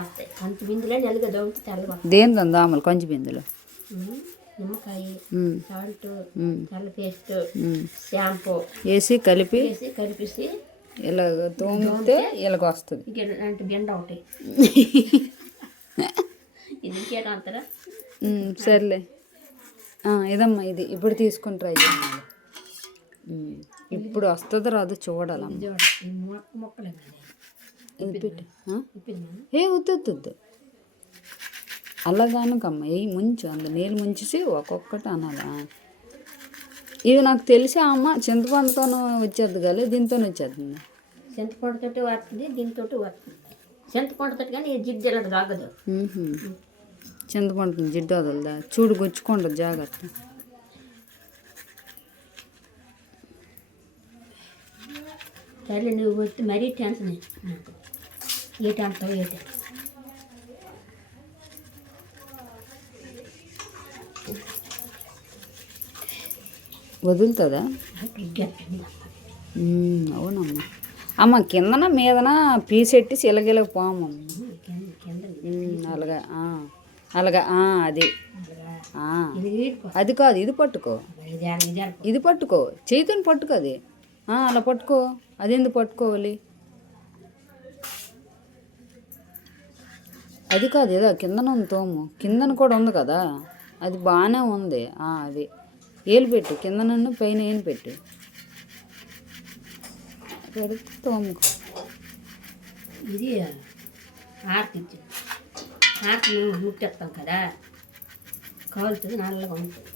వస్తాయి. కంచు బిందులో నెలగా దొంగ తెల్లగా దేని దోమలు కొంచెం బిందులు? నిమ్మకాయ, సాల్ట్, తెల్ల పేస్ట్, షాంపూ వేసి కలిపేసి ఇలా తోమితే ఇలాగ వస్తుంది. ఇలాంటి బెండ ఒకటి ఇది ఇంకేట అంటారా? సర్లే ఇదమ్మా, ఇది ఇప్పుడు తీసుకుని ట్రై చేయాలి. ఇప్పుడు వస్తుంది రాదు చూడాలి. మొక్కలే ఇది పెట్టు. వద్దు అలాగానుకమ్మ, ముంచు అందు నీళ్ళు ముంచేసి ఒక్కొక్కటి అనాలి. ఇవి నాకు తెలిసి అమ్మ చింతపండుతో వచ్చేది కానీ దీంతో వచ్చేస్తుంది. చింతపండుతో వస్తుంది, దీంతో వస్తుంది. చింతపండుతో కానీ జిడ్డు ఇలా తగ్గదు. చింతపండు జిడ్డు వదలదా? చూడు గుచ్చుకుంటుంది, జాగ్రత్త. సరే నువ్వు వచ్చి మరీ టెన్షన్ ఏటంటావు ఏట వదులుతుందా? అవునమ్మా. అమ్మ కిందన మీదన పీసెట్టి సిలగిలకి పోము. అలాగా అలాగా అది అది కాదు, ఇది పట్టుకో, ఇది పట్టుకో, చేతిని పట్టుకో, అది అలా పట్టుకో. అది ఎందుకు పట్టుకోవాలి? అది కాదు, ఏదో కిందన ఉంది తోము, కిందన కూడా ఉంది కదా, అది బాగానే ఉంది. అది ఏలు పెట్టు, కింద నుండి పైన ఏలు పెట్టు, పెడితే తోముకో. ఇది ఆర్తి ముట్టేస్తాం కదా, కాలుతుంది నల్లగా ఉంటుంది.